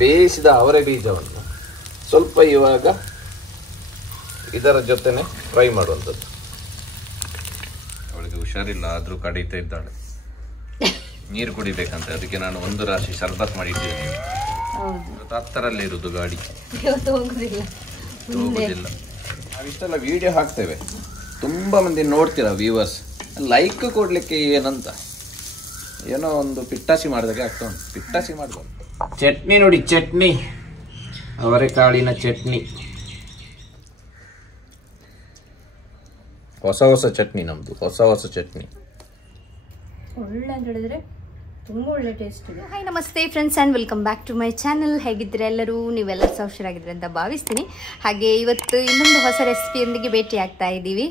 ಬೇಯಿಸಿದ ಅವರೆ ಬೀಜವನ್ನು ಸ್ವಲ್ಪ ಇವಾಗ ಇದರ ಜೊತೆನೆ ಫ್ರೈ ಮಾಡುವಂಥದ್ದು. ಅವಳಿಗೆ ಹುಷಾರಿಲ್ಲ, ಆದರೂ ಕಡಿತಾ ಇದ್ದಾಳೆ. ನೀರು ಕುಡಿಬೇಕಂತ, ಅದಕ್ಕೆ ನಾನು ಒಂದು ರಾಶಿ ಶರ್ಬತ್ ಮಾಡಿಟ್ಟಿದ್ದೀನಿ. ಹತ್ತರಲ್ಲೇ ಇರುವುದು ಗಾಡಿ, ಹೋಗುದಿಲ್ಲ. ನಾವಿಷ್ಟೆಲ್ಲ ವಿಡಿಯೋ ಹಾಕ್ತೇವೆ, ತುಂಬಾ ಮಂದಿ ನೋಡ್ತೀರಾ ವ್ಯೂವರ್ಸ್, ಲೈಕ್ ಕೊಡ್ಲಿಕ್ಕೆ ಏನಂತ ಏನೋ ಒಂದು ಪಿಟ್ಟಾಸಿ ಮಾಡಿದಾಗೆ ಆಗ್ತಾ ಉಂಟು. ಪಿಟ್ಟಾಸಿ ಮಾಡ್ಬೋದು. ಚಟ್ನಿ ನೋಡಿ, ಚಟ್ನಿ, ಅವರೆಕಾಳಿನ ಚಟ್ನಿ, ಹೊಸ ಹೊಸ ಚಟ್ನಿ ನಮ್ದು, ಹೊಸ ಹೊಸ ಚಟ್ನಿ. ಒಳ್ಳೆ ಅಂತ ಹೇಳಿದ್ರೆ ತುಂಬ ಒಳ್ಳೆ ಟೇಸ್ಟ್ ಇದೆ. ಹಾಯ್ ನಮಸ್ತೆ friends and welcome back to my channel. ಹೇಗಿದ್ರೆ ಎಲ್ಲರೂ, ನೀವೆಲ್ಲ ಹುಷಾರಾಗಿದ್ರೆ ಅಂತ ಭಾವಿಸ್ತೀನಿ. ಹಾಗೆ ಇವತ್ತು ಇನ್ನೊಂದು ಹೊಸ ರೆಸಿಪಿಯೊಂದಿಗೆ ಭೇಟಿ ಆಗ್ತಾ ಇದ್ದೀವಿ.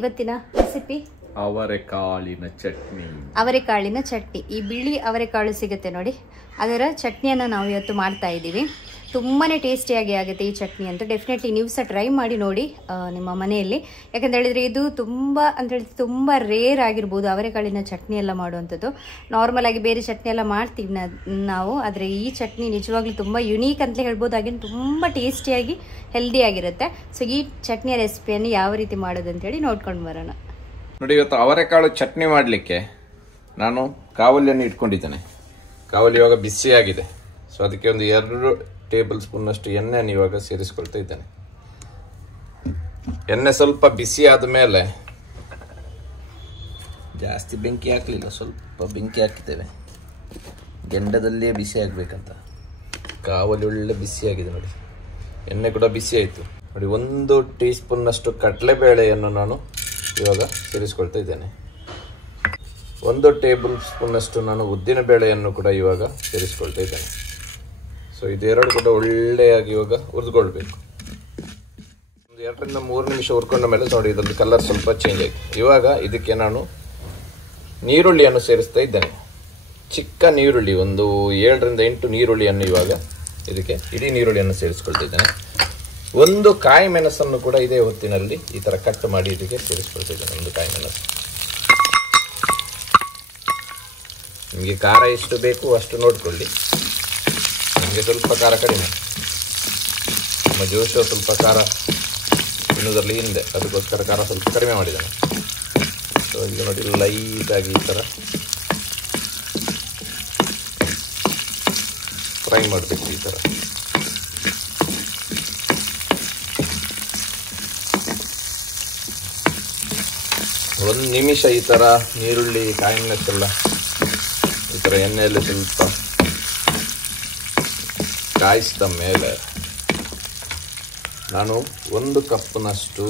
ಇವತ್ತಿನ ರೆಸಿಪಿ ಅವರೆಕಾಳಿನ ಚಟ್ನಿ. ಅವರೆಕಾಳಿನ ಚಟ್ನಿ, ಈ ಬಿಳಿ ಅವರೆಕಾಳು ಸಿಗುತ್ತೆ ನೋಡಿ, ಅದರ ಚಟ್ನಿಯನ್ನು ನಾವು ಇವತ್ತು ಮಾಡ್ತಾ ಇದ್ದೀವಿ. ತುಂಬಾ ಟೇಸ್ಟಿಯಾಗಿ ಆಗುತ್ತೆ ಈ ಚಟ್ನಿ ಅಂತ. ಡೆಫಿನೆಟ್ಲಿ ನೀವು ಸಹ ಟ್ರೈ ಮಾಡಿ ನೋಡಿ ನಿಮ್ಮ ಮನೆಯಲ್ಲಿ. ಯಾಕಂತ ಹೇಳಿದರೆ ಇದು ತುಂಬ ರೇರ್ ಆಗಿರ್ಬೋದು ಅವರೆಕಾಳಿನ ಚಟ್ನಿ ಎಲ್ಲ ಮಾಡುವಂಥದ್ದು. ನಾರ್ಮಲ್ ಆಗಿ ಬೇರೆ ಚಟ್ನಿ ಎಲ್ಲ ಮಾಡ್ತೀವಿ ನಾವು, ಆದರೆ ಈ ಚಟ್ನಿ ನಿಜವಾಗ್ಲೂ ತುಂಬ ಯುನೀಕ್ ಅಂತಲೇ ಹೇಳ್ಬೋದು. ಹಾಗೆ ತುಂಬ ಟೇಸ್ಟಿಯಾಗಿ ಹೆಲ್ದಿಯಾಗಿರುತ್ತೆ. ಸೊ ಈ ಚಟ್ನಿಯ ರೆಸಿಪಿಯನ್ನು ಯಾವ ರೀತಿ ಮಾಡೋದು ಅಂತೇಳಿ ನೋಡ್ಕೊಂಡು ಬರೋಣ ನೋಡಿ. ಇವತ್ತು ಅವರೆಕಾಳು ಚಟ್ನಿ ಮಾಡಲಿಕ್ಕೆ ನಾನು ಕಾವಲಿಯನ್ನು ಇಟ್ಕೊಂಡಿದ್ದೇನೆ. ಕಾವಲಿ ಇವಾಗ ಬಿಸಿಯಾಗಿದೆ. ಸೊ ಅದಕ್ಕೆ ಒಂದು 2 ಟೇಬಲ್ ಸ್ಪೂನ್ನಷ್ಟು ಎಣ್ಣೆಯನ್ನು ಇವಾಗ ಸೇರಿಸ್ಕೊಳ್ತಾ ಇದ್ದೇನೆ. ಎಣ್ಣೆ ಸ್ವಲ್ಪ ಬಿಸಿ ಆದ ಮೇಲೆ, ಜಾಸ್ತಿ ಬೆಂಕಿ ಹಾಕಲಿಲ್ಲ, ಸ್ವಲ್ಪ ಬೆಂಕಿ ಹಾಕಿದ್ದೇವೆ. ಗೆಂಡದಲ್ಲೇ ಬಿಸಿ ಆಗಬೇಕಂತ. ಕಾವಲಿ ಒಳ್ಳೆ ಬಿಸಿಯಾಗಿದೆ ನೋಡಿ, ಎಣ್ಣೆ ಕೂಡ ಬಿಸಿ ಆಯಿತು ನೋಡಿ. 1 ಟೀ ಸ್ಪೂನ್ನಷ್ಟು ಕಡಲೆಬೇಳೆಯನ್ನು ನಾನು ಇವಾಗ ಸೇರಿಸ್ಕೊಳ್ತಾ ಇದ್ದೇನೆ. 1 ಟೇಬಲ್ ಸ್ಪೂನ್ನಷ್ಟು ನಾನು ಉದ್ದಿನ ಬೇಳೆಯನ್ನು ಕೂಡ ಇವಾಗ ಸೇರಿಸ್ಕೊಳ್ತಾ ಇದ್ದೇನೆ. ಸೊ ಇದೆರಡು ಕೂಡ ಒಳ್ಳೆಯಾಗಿ ಇವಾಗ ಹುರಿದುಕೊಳ್ಬೇಕು. ಒಂದು 2 ರಿಂದ 3 ನಿಮಿಷ ಹುರ್ಕೊಂಡ ಮೇಲೆ ನೋಡಿ ಇದರಲ್ಲಿ ಕಲರ್ ಸ್ವಲ್ಪ ಚೇಂಜ್ ಆಯಿತು. ಇವಾಗ ಇದಕ್ಕೆ ನಾನು ನೀರುಳ್ಳಿಯನ್ನು ಸೇರಿಸ್ತಾ ಇದ್ದೇನೆ. ಚಿಕ್ಕ ನೀರುಳ್ಳಿ, ಒಂದು 7 ರಿಂದ 8 ನೀರುಳ್ಳಿಯನ್ನು ಇವಾಗ ಇದಕ್ಕೆ ಇಡೀ ನೀರುಳ್ಳಿಯನ್ನು ಸೇರಿಸ್ಕೊಳ್ತಾ ಇದ್ದೇನೆ. 1 ಕಾಯಿ ಮೆಣಸನ್ನು ಕೂಡ ಇದೇ ಹೊತ್ತಿನಲ್ಲಿ ಈ ಥರ ಕಟ್ ಮಾಡಿ ಇದಕ್ಕೆ ಸೇರಿಸ್ಕೊಳ್ತಾ ಇದ್ದೇನೆ. 1 ಕಾಯಿ ಮೆಣಸು. ನಿಮಗೆ ಖಾರ ಎಷ್ಟು ಬೇಕು ಅಷ್ಟು ನೋಡಿಕೊಳ್ಳಿ. ನಿಮಗೆ ಸ್ವಲ್ಪ ಖಾರ ಕಡಿಮೆ, ನಮ್ಮ ಜೋಶು ಸ್ವಲ್ಪ ಖಾರ ತಿನ್ನೋದ್ರಲ್ಲಿ ಹಿಂದೆ, ಅದಕ್ಕೋಸ್ಕರ ಖಾರ ಸ್ವಲ್ಪ ಕಡಿಮೆ ಮಾಡಿದ್ದಾನೆ. ಸೊ ಈಗ ನೋಡಿ ಲೈಟಾಗಿ ಈ ಥರ ಫ್ರೈ ಮಾಡಬೇಕು. ಈ ಥರ 1 ನಿಮಿಷ ಈ ಥರ ನೀರುಳ್ಳಿ ಕಾಯಿ ಮೆಣಸೆಲ್ಲ ಈ ಥರ ಎಣ್ಣೆಯಲ್ಲಿ ಸ್ವಲ್ಪ ಕಾಯಿಸಿದ ಮೇಲೆ ನಾನು 1 ಕಪ್ನಷ್ಟು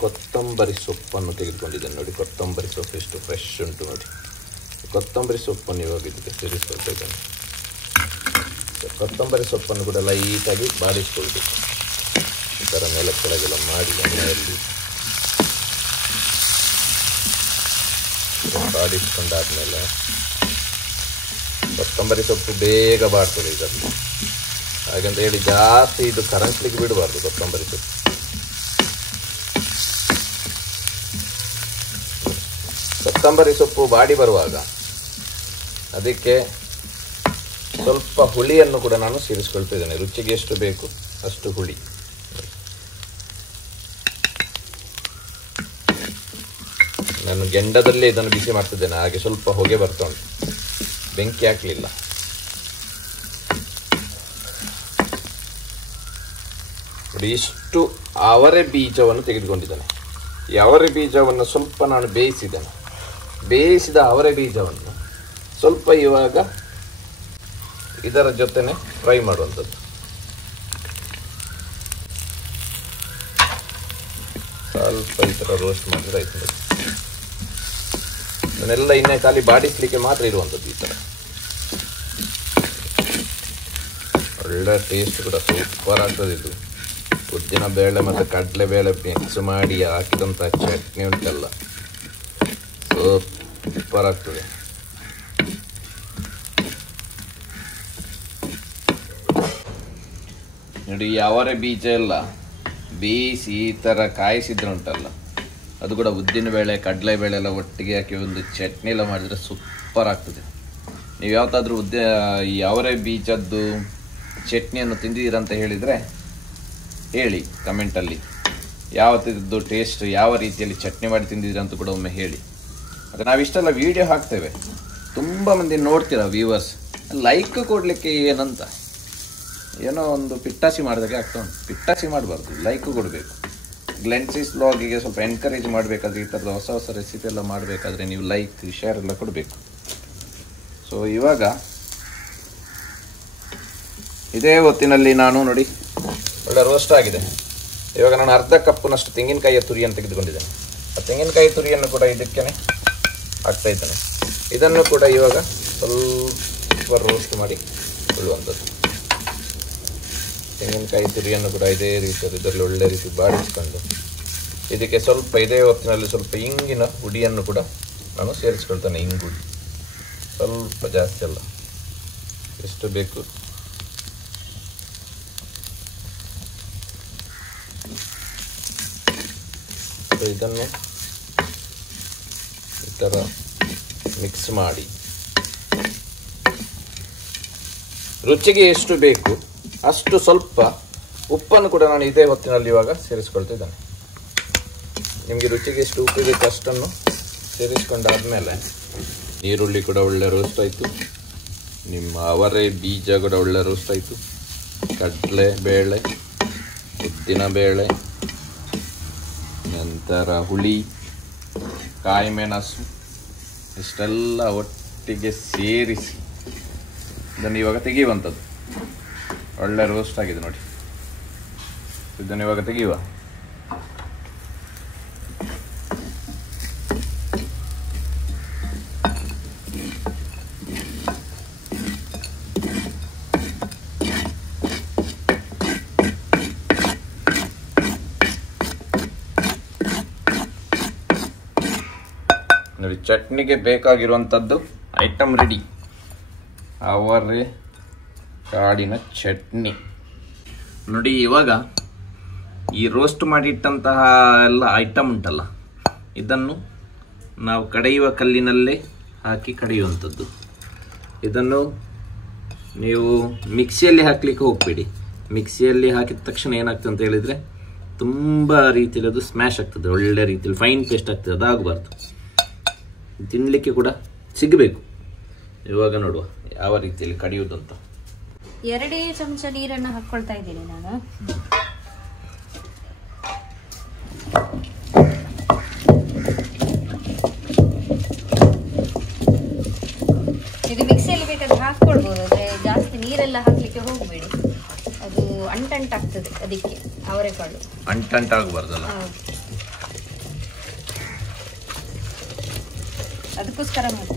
ಕೊತ್ತಂಬರಿ ಸೊಪ್ಪನ್ನು ತೆಗೆದುಕೊಂಡಿದ್ದೇನೆ ನೋಡಿ. ಕೊತ್ತಂಬರಿ ಸೊಪ್ಪು ಎಷ್ಟು ಫ್ರೆಶ್ ಉಂಟು ನೋಡಿ. ಕೊತ್ತಂಬರಿ ಸೊಪ್ಪನ್ನು ಇವಾಗ ಇದಕ್ಕೆ ಸೇರಿಸ್ಕೊಳ್ತಾ ಇದ್ದೇನೆ. ಕೊತ್ತಂಬರಿ ಸೊಪ್ಪನ್ನು ಕೂಡ ಲೈಟಾಗಿ ಬಾಡಿಸ್ಕೊಳ್ಬೇಕು. ಈ ಥರ ಮೇಲೆ ಕೆಳಗೆಲ್ಲ ಮಾಡಿ ಎಣ್ಣೆಯಲ್ಲಿ ಬಾಡಿಸ್ಕೊಂಡಾದ್ಮೇಲೆ, ಕೊತ್ತಂಬರಿ ಸೊಪ್ಪು ಬೇಗ ಬಾಡ್ತದೆ ಇದರಲ್ಲಿ, ಹಾಗಂತ ಹೇಳಿ ಜಾಸ್ತಿ ಇದು ಕರಗಿಸ್ಲಿಕ್ಕೆ ಬಿಡಬಾರ್ದು. ಕೊತ್ತಂಬರಿ ಸೊಪ್ಪು ಕೊತ್ತಂಬರಿ ಸೊಪ್ಪು ಬಾಡಿ ಬರುವಾಗ ಅದಕ್ಕೆ ಸ್ವಲ್ಪ ಹುಳಿಯನ್ನು ಕೂಡ ನಾನು ಸೇರಿಸ್ಕೊಳ್ತಾ ಇದ್ದೇನೆ. ರುಚಿಗೆ ಎಷ್ಟು ಬೇಕು ಅಷ್ಟು ಹುಳಿ. ನಾನು ಗೆಂಡದಲ್ಲೇ ಇದನ್ನು ಬಿಸಿ ಮಾಡ್ತಿದ್ದೇನೆ, ಹಾಗೆ ಸ್ವಲ್ಪ ಹೊಗೆ ಬರ್ತಾ ಉಂಟು, ಬೆಂಕಿ ಹಾಕಲಿಲ್ಲ. ನೋಡಿ ಇಷ್ಟು ಅವರೆ ಬೀಜವನ್ನು ತೆಗೆದುಕೊಂಡಿದ್ದೇನೆ. ಈ ಅವರೆ ಬೀಜವನ್ನು ಸ್ವಲ್ಪ ನಾನು ಬೇಯಿಸಿದ್ದೇನೆ. ಬೇಯಿಸಿದ ಅವರೆ ಬೀಜವನ್ನು ಸ್ವಲ್ಪ ಇವಾಗ ಇದರ ಜೊತೆನೆ ಫ್ರೈ ಮಾಡುವಂಥದ್ದು. ಸ್ವಲ್ಪ ಈ ಥರ ರೋಸ್ಟ್ ಮಾಡಿದ್ರೆ ಆಯ್ತು. ನಾನೆಲ್ಲ ಇನ್ನೇ ಖಾಲಿ ಬಾಡಿಸ್ಲಿಕ್ಕೆ ಮಾತ್ರ ಇರುವಂಥದ್ದು. ಈ ಥರ ಒಳ್ಳೆ ಟೇಸ್ಟ್ ಕೂಡ ಸೂಪರ್ ಆಗ್ತದೆ. ಇದು ಉದ್ದಿನ ಬೇಳೆ ಮತ್ತು ಕಡಲೆಬೇಳೆ ಮಿಕ್ಸ್ ಮಾಡಿ ಹಾಕಿದಂಥ ಚಟ್ನಿ ಉಂಟಲ್ಲ, ಸೂಪರ್ ಆಗ್ತದೆ. ನೋಡಿ ಅವರೆ ಬೀಜ ಎಲ್ಲ ಬೇಯಿಸಿ ಈ ಥರ ಕಾಯಿಸಿದ್ರೆ ಉಂಟಲ್ಲ, ಅದು ಕೂಡ ಉದ್ದಿನ ಬೇಳೆ ಕಡಲೆಬೇಳೆ ಎಲ್ಲ ಒಟ್ಟಿಗೆ ಹಾಕಿ ಒಂದು ಚಟ್ನಿ ಎಲ್ಲ ಮಾಡಿದರೆ ಸೂಪರ್ ಆಗ್ತದೆ. ನೀವು ಯಾವತ್ತಾದರೂ ಈ ಅವರೆ ಬೀಜದ್ದು ಚಟ್ನಿಯನ್ನು ತಿಂದಿದ್ದೀರಂತ ಹೇಳಿದರೆ ಹೇಳಿ ಕಮೆಂಟಲ್ಲಿ. ಯಾವತ್ತಿದ್ದು ಟೇಸ್ಟ್, ಯಾವ ರೀತಿಯಲ್ಲಿ ಚಟ್ನಿ ಮಾಡಿ ತಿಂದಿದ್ದೀರ ಅಂತ ಕೂಡ ಒಮ್ಮೆ ಹೇಳಿ. ಮತ್ತು ನಾವಿಷ್ಟೆಲ್ಲ ವೀಡಿಯೋ ಹಾಕ್ತೇವೆ, ತುಂಬ ಮಂದಿ ನೋಡ್ತೀರ ವ್ಯೂವರ್ಸ್, ಲೈಕ್ ಕೊಡಲಿಕ್ಕೆ ಏನಂತ ಏನೋ ಒಂದು ಪಿಟ್ಟಾಸಿ ಮಾಡಿದಾಗೆ ಆಗ್ತಾ ಉಂಟು. ಪಿಟ್ಟಾಸಿ ಮಾಡಬಾರ್ದು, ಲೈಕ್ ಕೊಡಬೇಕು. ಗ್ಲೆನ್ಸಿಸ್ ವ್ಲಾಗಿಗೆ ಸ್ವಲ್ಪ ಎನ್ಕರೇಜ್ ಮಾಡಬೇಕಾದ್ರೆ, ಈ ಥರದ ಹೊಸ ಹೊಸ ರೆಸಿಪಿ ಎಲ್ಲ ಮಾಡಬೇಕಾದ್ರೆ ನೀವು ಲೈಕ್ ಶೇರ್ ಎಲ್ಲ ಕೊಡಬೇಕು. ಸೊ ಇವಾಗ ಇದೇ ಹೊತ್ತಿನಲ್ಲಿ ನಾನು ನೋಡಿ ಒಳ್ಳೆ ರೋಸ್ಟ್ ಆಗಿದೆ. ಇವಾಗ ನಾನು ಅರ್ಧ ಕಪ್ನಷ್ಟು ತೆಂಗಿನಕಾಯಿಯ ತುರಿಯನ್ನು ತೆಗೆದುಕೊಂಡಿದ್ದೇನೆ. ಆ ತೆಂಗಿನಕಾಯಿ ತುರಿಯನ್ನು ಕೂಡ ಇದಕ್ಕೇ ಹಾಕ್ತಾ ಇದ್ದೇನೆ. ಇದನ್ನು ಕೂಡ ಇವಾಗ ಸ್ವಲ್ಪ ರೋಸ್ಟ್ ಮಾಡಿ ಕೊಡುವಂಥದ್ದು. ತೆಂಗಿನಕಾಯಿ ತುರಿಯನ್ನು ಕೂಡ ಇದೇ ರೀತಿಯಲ್ಲಿ ಇದರಲ್ಲಿ ಒಳ್ಳೆ ರೀತಿ ಬಾಡಿಸಿಕೊಂಡು ಇದಕ್ಕೆ ಸ್ವಲ್ಪ ಇದೇ ಹೊತ್ತಿನಲ್ಲಿ ಸ್ವಲ್ಪ ಇಂಗಿನ ಹುಡಿಯನ್ನು ಕೂಡ ನಾನು ಸೇರಿಸ್ಕೊಳ್ತೇನೆ. ಇಂಗುಡಿ ಸ್ವಲ್ಪ ಜಾಸ್ತಿ ಅಲ್ಲ, ಎಷ್ಟು ಬೇಕು ಇದನ್ನು ಈ ಥರ ಮಿಕ್ಸ್ ಮಾಡಿ ರುಚಿಗೆ ಎಷ್ಟು ಬೇಕು ಅಷ್ಟು ಸ್ವಲ್ಪ ಉಪ್ಪನ್ನು ಕೂಡ ನಾನು ಇದೇ ಹೊತ್ತಿನಲ್ಲಿ ಇವಾಗ ಸೇರಿಸ್ಕೊಳ್ತಿದ್ದೇನೆ. ನಿಮಗೆ ರುಚಿಗೆ ಎಷ್ಟು ಉಪ್ಪು ಬೇಕು ಅಷ್ಟನ್ನು ಸೇರಿಸ್ಕೊಂಡಾದ್ಮೇಲೆ ಈರುಳ್ಳಿ ಕೂಡ ಒಳ್ಳೆ ರೋಸ್ಟ್ ಆಯಿತು, ನಿಮ್ಮ ಅವರೆ ಬೀಜ ಕೂಡ ಒಳ್ಳೆ ರೋಸ್ಟ್ ಆಯಿತು, ಕಡಲೆ ಬೇಳೆ, ಉದ್ದಿನ ಬೇಳೆ, ನಂತರ ಹುಳಿ, ಕಾಯಿ ಮೆಣಸು ಇಷ್ಟೆಲ್ಲ ಒಟ್ಟಿಗೆ ಸೇರಿಸಿ ಇದನ್ನು ಇವಾಗ ತೆಗೆಯುವಂಥದ್ದು. ಒಳ್ಳೆ ರೋಸ್ಟ್ ಆಗಿದೆ ನೋಡಿ, ಇದನ್ನು ಇವಾಗ ತೆಗೆಯುವ. ನೋಡಿ ಚಟ್ನಿಗೆ ಬೇಕಾಗಿರುವಂಥದ್ದು ಐಟಮ್ ರೆಡಿ. ಅವರೆ ಕಾಡಿನ ಚಟ್ನಿ ನೋಡಿ. ಇವಾಗ ಈ ರೋಸ್ಟ್ ಮಾಡಿಟ್ಟಂತಹ ಎಲ್ಲ ಐಟಮ್ ಉಂಟಲ್ಲ, ಇದನ್ನು ನಾವು ಕಡೆಯುವ ಕಲ್ಲಿನಲ್ಲೇ ಹಾಕಿ ಕಡೆಯುವಂಥದ್ದು. ಇದನ್ನು ನೀವು ಮಿಕ್ಸಿಯಲ್ಲಿ ಹಾಕಲಿಕ್ಕೆ ಹೋಗಬೇಡಿ. ಮಿಕ್ಸಿಯಲ್ಲಿ ಹಾಕಿದ ತಕ್ಷಣ ಏನಾಗ್ತದೆ ಅಂತ ಹೇಳಿದರೆ ತುಂಬ ರೀತಿಯಲ್ಲಿ ಅದು ಸ್ಮ್ಯಾಶ್ ಆಗ್ತದೆ, ಒಳ್ಳೆ ರೀತಿಯಲ್ಲಿ ಫೈನ್ ಪೇಸ್ಟ್ ಆಗ್ತದೆ. ಅದಾಗಬಾರ್ದು, ತಿನ್ನಲಿಕ್ಕೆ ಕೂಡ ಸಿಗಬೇಕು. ಇವಾಗ ನೋಡುವ ಯಾವ ರೀತಿಯಲ್ಲಿ ಕಡಿಯುವುದು ಅಂತ. 2 ಚಮಚ ನೀರನ್ನು ಹಾಕ್ಕೊಳ್ತಾ ಇದ್ದೀನಿ ನಾನು. ಇದು ಮಿಕ್ಸಿಯಲ್ಲಿ ಬೇಕಾದ್ರೆ ಹಾಕ್ಕೊಳ್ಬೋದು, ಆದರೆ ಜಾಸ್ತಿ ನೀರೆಲ್ಲ ಹಾಕ್ಲಿಕ್ಕೆ ಹೋಗಬೇಡಿ, ಅದು ಅಂಟಂಟಾಗ್ತದೆ. ಅದಕ್ಕೆ ಅವರೆಕಾಳು ಅಂಟಂಟಾಗಬಾರ್ದಲ್ಲ, ಅದಕ್ಕೋಸ್ಕರ ಮಾತ್ರ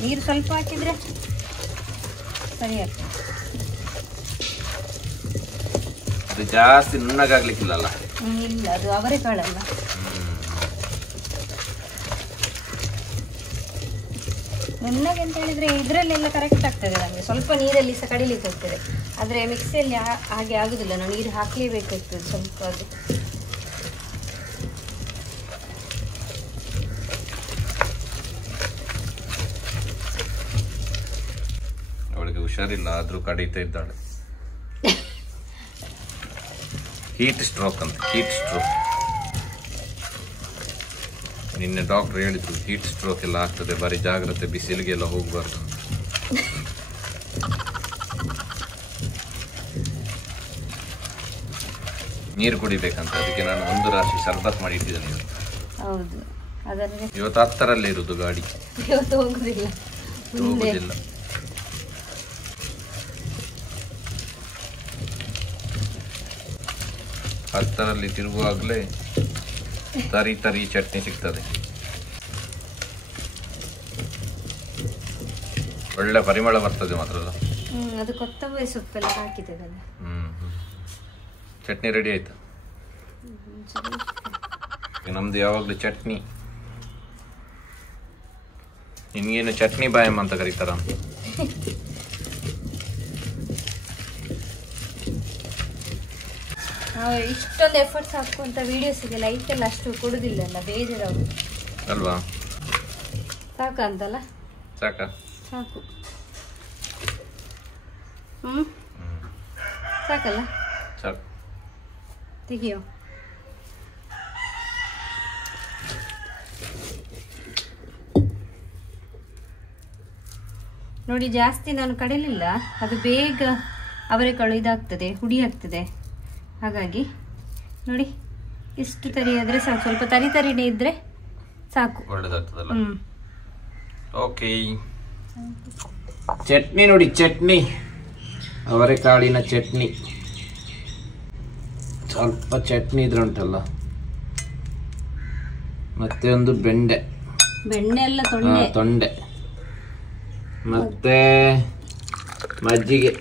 ನೀರು ಸ್ವಲ್ಪ ಹಾಕಿದ್ರೆ ಸರಿ ಆಗ್ತದೆ. ಅದು ಜಾಸ್ತಿ ನುಣ್ಣಗಾಗ್ಲಿಕ್ಕಿಲ್ಲ. ಇಲ್ಲ, ಅದು ಅವರೆಕಾಳಲ್ಲ. ನುಣ್ಣಗೆ ಅಂತ ಹೇಳಿದ್ರೆ ಇದರಲ್ಲೆಲ್ಲ ಕರೆಕ್ಟ್ ಆಗ್ತದೆ. ನಮಗೆ ಸ್ವಲ್ಪ ನೀರಲ್ಲಿ ಸಹ ಕಡಿಲಿಕ್ಕೆ ಹೋಗ್ತದೆ, ಆದರೆ ಮಿಕ್ಸಿಯಲ್ಲಿ ಹಾಗೆ ಆಗುದಿಲ್ಲ. ನಾವು ನೀರು ಹಾಕಲೇಬೇಕಾಗ್ತದೆ ಸ್ವಲ್ಪ. ಅದು ಅವಳಿಗೆ ಹುಷಾರಿಲ್ಲ, ಆದ್ರೂ ಕಡಿತಾ ಇದ್ದಾಳೆ. ಹೀಟ್ ಸ್ಟ್ರೋಕ್ ಅಂತ, ಹೀಟ್ ಸ್ಟ್ರೋಕ್. ನಿನ್ನೆ ಡಾಕ್ಟರ್ ಹೇಳಿದ್ರು ಹೀಟ್ ಸ್ಟ್ರೋಕ್ ಎಲ್ಲ ಆಗ್ತದೆ, ಬರೀ ಜಾಗ್ರತೆ, ಬಿಸಿಲಿಗೆಲ್ಲ ಹೋಗಬಾರ್ದು. ನೀರು ಕುಡಿಬೇಕಂತ, ಅದಕ್ಕೆ ನಾನು 1 ರಾಶಿ ಶರ್ಬತ್ ಮಾಡಿ ಇಟ್ಟಿದ್ದೇನೆ. ಹೌದು, ಅದನ್ನು ಇವತ್ತು 10ರಲ್ಲೇ ಇರುವುದು ಗಾಡಿ, ಇವತ್ತು ಹೋಗುದಿಲ್ಲ. 10ರಲ್ಲಿ ತಿರುಗುವಾಗಲೇ ತರಿ ತರಿ ಚಟ್ನಿ ಸಿಗ್ತದೆ. ಒಳ್ಳೆ ಪರಿಮಳ ಬರ್ತದೆ ಮಾತ್ರ. ಅದು ಕೊತ್ತಂಬರಿ ಸೊಪ್ಪೆಲ್ಲ ಹಾಕಿದ್ದೇವಲ್ಲ. ಚಟ್ನಿ ರೆಡಿ ಆಯ್ತು. ನಮ್ದು ಯಾವಾಗಲೂ ಚಟ್ನಿ. ನಿನ್ಗೇನು ಚಟ್ನಿ ಬಾಯಮ್ಮ ಅಂತ ಕರೀತಾರ? ನಾವು ಇಷ್ಟೊಂದು ಎಫರ್ಟ್ಸ್ ಹಾಕುವಂತ ವಿಡಿಯೋಸ್ಗೆ ಲೈಕ್ ಎಲ್ಲ ಅಷ್ಟು ಕೊಡುದಿಲ್ಲ ಅಲ್ಲ, ಬೇಜಾರು ಅಲ್ವಾ? ಸಾಕ ಅಂತಲ್ಲ? ಸಾಕು. ಸಾಕಲ್ಲ ಸಾಕು. ತೆಗಿಯೋ. ನೋಡಿ ಜಾಸ್ತಿ ನಾನು ಕಡಿಲಿಲ್ಲ, ಅದು ಬೇಗ ಅವರೆಕಾಳು ಇದಾಗ್ತದೆ, ಹುಡಿ ಆಗ್ತದೆ. ಹಾಗಾಗಿ ನೋಡಿ ಇಷ್ಟು ತರಿ ಆದ್ರೆ ಸಾಕು, ಸ್ವಲ್ಪ ತರಿನೇ ಇದ್ರೆ ಸಾಕು, ಒಳ್ಳೇದಾಗ್ತದಲ್ಲ. ಓಕೆ, ಚಟ್ನಿ ನೋಡಿ, ಚಟ್ನಿ, ಅವರೆಕಾಳಿನ ಚಟ್ನಿ. ಸ್ವಲ್ಪ ಚಟ್ನಿ ಇದ್ರೆ ಉಂಟಲ್ಲ, ಮತ್ತೆ ಒಂದು ಬೆಂಡೆ ಎಲ್ಲ ತೊಂಡೆ, ಮತ್ತೆ ಮಜ್ಜಿಗೆ.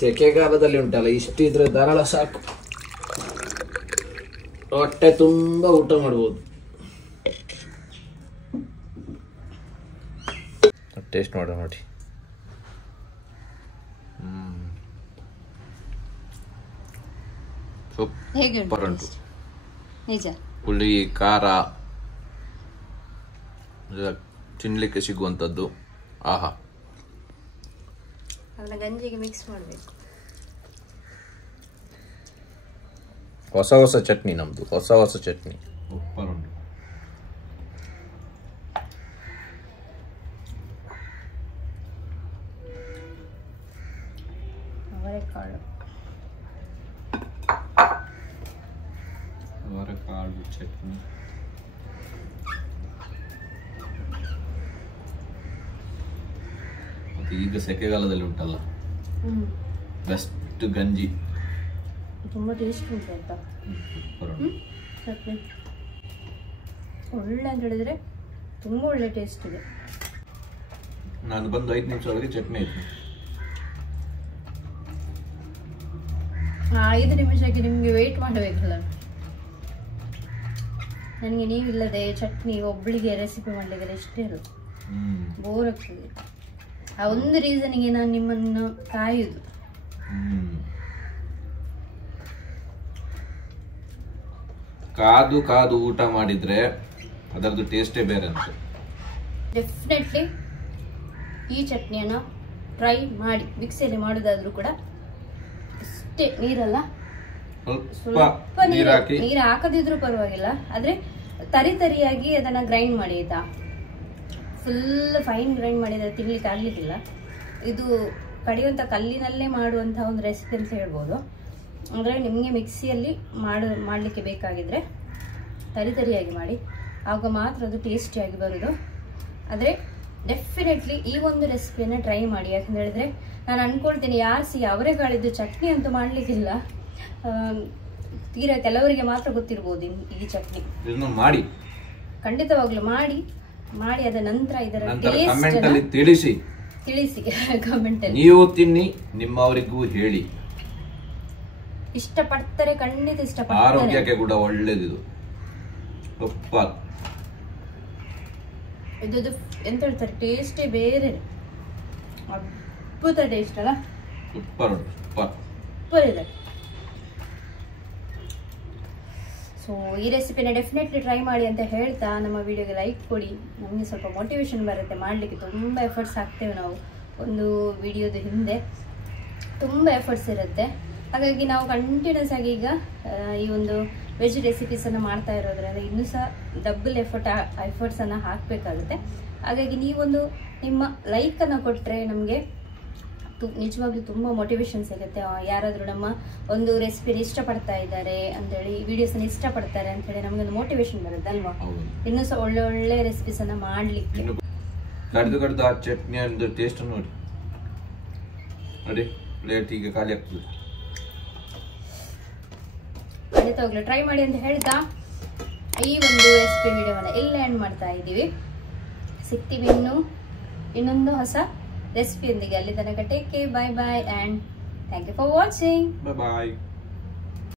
ಸೆಕೆಗಾಲದಲ್ಲಿ ಉಂಟಲ್ಲ, ಇಷ್ಟಿದ್ರೆ ಧಾರಾಳ ಸಾಕು, ಹೊಟ್ಟೆ ತುಂಬಾ ಊಟ ಮಾಡ್ಬೋದು. ಟೇಸ್ಟ್ ಮಾಡೋಣ ನೋಡಿ. ಸೂಪರ್ ಉಂಟು. ನಿಜ, ಹುಳಿ ಖಾರ ತಿನ್ಲಿಕ್ಕೆ ಸಿಗುವಂಥದ್ದು. ಆಹಾ, ಅದನ್ನ ಗಂಜಿಗೆ ಮಿಕ್ಸ್ ಮಾಡಬೇಕು. ಹೊಸ ಹೊಸ ಚಟ್ನಿ ನಮ್ದು, ಹೊಸ ಚಟ್ನಿ. ಸೂಪರ್ ಉಂಟು. ಅವರೆಕಾಳು ಚಟ್ನಿ. ಈಗ ಸೆಕೆಗಾಲದಲ್ಲಿ ಉಂಟಲ್ಲ, ಬೆಸ್ಟ್ ಗಂಜಿ. ತುಂಬಾ ಟೇಸ್ಟ್ ಉಂಟು ಅಂತ. ಒಳ್ಳೆ ಅಂತ ಹೇಳಿದ್ರೆ ತುಂಬಾ ಒಳ್ಳೆ ಟೇಸ್ಟ್ ಇದೆ. ನಾನು ಬಂದು 5 ನಿಮಿಷ ಒಳಗೆ ಚಟ್ನಿ ಆಯ್ತು. 5 ನಿಮಿಷಕ್ಕೆ ನಿಮ್ಗೆ ವೇಟ್ ಮಾಡಬೇಕಲ್ಲ. ನನಗೆ ನೀವಿಲ್ಲದೆ ಚಟ್ನಿ ಒಬ್ಳಿಗೆ ರೆಸಿಪಿ ಮಾಡಲಿಕ್ಕೆ ಇಷ್ಟೇ ಇರೋದು, ಬೋರ್ ಆಗ್ತದೆ. ಆ ಒಂದು ರೀಸನ್ಗೆ ನಾನು ನಿಮ್ಮನ್ನು ಕಾಯುದು. ಕಾದು ಕಾದು ಊಟ ಮಾಡಿದ್ರೆ ಅದರದ್ದು ಟೇಸ್ಟೇ ಬೇರೆ ಅಂತ. ಡೆಫಿನೆಟ್ಲಿ ಈ ಚಟ್ನಿಯನ್ನ ಟ್ರೈ ಮಾಡಿ. ಮಿಕ್ಸಿಯಲ್ಲಿ ಮಾಡೋದಾದ್ರೂ ಕೂಡ ಇಷ್ಟೇ, ನೀರಲ್ಲ, ಸ್ವಲ್ಪ ನೀರು ಹಾಕದಿದ್ರು ಪರವಾಗಿಲ್ಲ, ಆದ್ರೆ ತರಿಯಾಗಿ ಅದನ್ನ ಗ್ರೈಂಡ್ ಮಾಡಿ ಆಯ್ತಾ. ಫುಲ್ ಫೈನ್ ಗ್ರೈಂಡ್ ಮಾಡಿದ್ರೆ ತಿನ್ಲಿಕ್ಕೆ ಆಗ್ಲಿಕ್ಕಿಲ್ಲ. ಇದು ಕಡಿಯುವಂತ ಕಲ್ಲಿನಲ್ಲೇ ಮಾಡುವಂತಹ ಒಂದು ರೆಸಿಪಿ ಅಂತ ಹೇಳ್ಬೋದು. ಅಂದ್ರೆ ನಿಮಗೆ ಮಿಕ್ಸಿಯಲ್ಲಿ ಮಾಡಲಿಕ್ಕೆ ಬೇಕಾಗಿದ್ರೆ ತರಿಯಾಗಿ ಮಾಡಿ, ಆಗ ಮಾತ್ರ ಅದು ಟೇಸ್ಟಿಯಾಗಿ ಬರೋದು. ಆದರೆ ಡೆಫಿನೆಟ್ಲಿ ಈ ಒಂದು ರೆಸಿಪಿಯನ್ನು ಟ್ರೈ ಮಾಡಿ. ಯಾಕಂತ ಹೇಳಿದ್ರೆ ನಾನು ಅನ್ಕೊಳ್ತೀನಿ, ಯಾರು ಅವರೆಕಾಳಿದ್ದು ಚಟ್ನಿ ಅಂತೂ ಮಾಡ್ಲಿಕ್ಕಿಲ್ಲ, ತೀರಾ ಕೆಲವರಿಗೆ ಮಾತ್ರ ಗೊತ್ತಿರ್ಬೋದು ಈ ಚಟ್ನಿ. ಮಾಡಿ, ಖಂಡಿತವಾಗ್ಲೂ ಮಾಡಿ. ಅದ ನಂತರ ಇದರ ತಿಳಿಸಿ ಕಮೆಂಟ್ ಅಲ್ಲಿ. ನೀವು ತಿನ್ನಿ, ನಿಮ್ಮವರಿಗೂ ಹೇಳಿ. ಇಷ್ಟಪಡ್ತಾರೆ, ಖಂಡಿತ ಇಷ್ಟಪಡ್ತಾರೆ. ಆರೋಗ್ಯಕ್ಕೆ ಕೂಡ ಒಳ್ಳೇದಿದು. ಇದು ಎಂತ ಹೇಳ್ತಾರೆ, ಟೇಸ್ಟೇ ಬೇರೆ, ಅದ್ಭುತ ಟೇಸ್ಟ್ ಅಲ್ಲ. ಸೂಪರ್ ಇದೆ. ಸೊ ಈ ರೆಸಿಪಿನ ಡೆಫಿನೆಟ್ಲಿ ಟ್ರೈ ಮಾಡಿ ಅಂತ ಹೇಳ್ತಾ ನಮ್ಮ ವಿಡಿಯೋಗೆ ಲೈಕ್ ಕೊಡಿ. ನಮಗೆ ಸ್ವಲ್ಪ ಮೋಟಿವೇಶನ್ ಬರುತ್ತೆ ಮಾಡಲಿಕ್ಕೆ. ತುಂಬ ಎಫರ್ಟ್ಸ್ ಹಾಕ್ತೇವೆ ನಾವು ಒಂದು ವಿಡಿಯೋದ ಹಿಂದೆ, ತುಂಬ ಎಫರ್ಟ್ಸ್ ಇರುತ್ತೆ. ಹಾಗಾಗಿ ನಾವು ಕಂಟಿನ್ಯೂಸ್ ಆಗಿ ಈಗ ಈ ಒಂದು ವೆಜ್ ರೆಸಿಪೀಸನ್ನು ಮಾಡ್ತಾ ಇರೋದ್ರಿಂದ ಇನ್ನೂ ಸಹ ಡಬಲ್ ಎಫರ್ಟ್ಸನ್ನು ಹಾಕಬೇಕಾಗುತ್ತೆ. ಹಾಗಾಗಿ ನೀವೊಂದು ನಿಮ್ಮ ಲೈಕನ್ನು ಕೊಟ್ಟರೆ ನಮಗೆ ನಿಜವಾಗ್ಲೂ ತುಂಬ ಮೋಟಿವೇಶನ್ ಸಿಗುತ್ತೆ. ಯಾರಾದರೂ ನಮ್ಮ ಒಂದು ರೆಸಿಪಿನ ಇಷ್ಟಪಡ್ತಾ ಇದ್ದಾರೆ ಅಂತೇಳಿ, ವಿಡಿಯೋಸನ್ನು ಇಷ್ಟಪಡ್ತಾರೆ ಅಂತೇಳಿ ನಮಗೊಂದು ಮೋಟಿವೇಶನ್ ಬರುತ್ತೆ ಅಲ್ವಾ. ಇನ್ನೂ ಸಹ ಒಳ್ಳೆ ರೆಸಿಪೀಸನ್ನು ಮಾಡಲಿಕ್ಕೆ. ಕಡ್ದು ಆ ಚಟ್ನಿ ಒಂದು ಟೇಸ್ಟ್ ನೋಡಿ ನೋಡಿ, ಪ್ಲೇಟ್ ಈಗ ಖಾಲಿ ಆಗ್ತದೆ. ಖಂಡಿತವಾಗ್ಲೂ ಟ್ರೈ ಮಾಡಿ ಅಂತ ಹೇಳ್ತಾ ಈ ಒಂದು ರೆಸಿಪಿ ವಿಡಿಯೋವನ್ನು ಇಲ್ಲಿ ಎಂಡ್ ಮಾಡ್ತಾ ಇದ್ದೀವಿ. ಸಿಗ್ತೀವಿ ಇನ್ನೊಂದು ಹೊಸ ರೆಸಿಪಿಯೊಂದಿಗೆ. ಅಲ್ಲಿ ತನಕ take care, bye bye, and thank you for watching. Bye.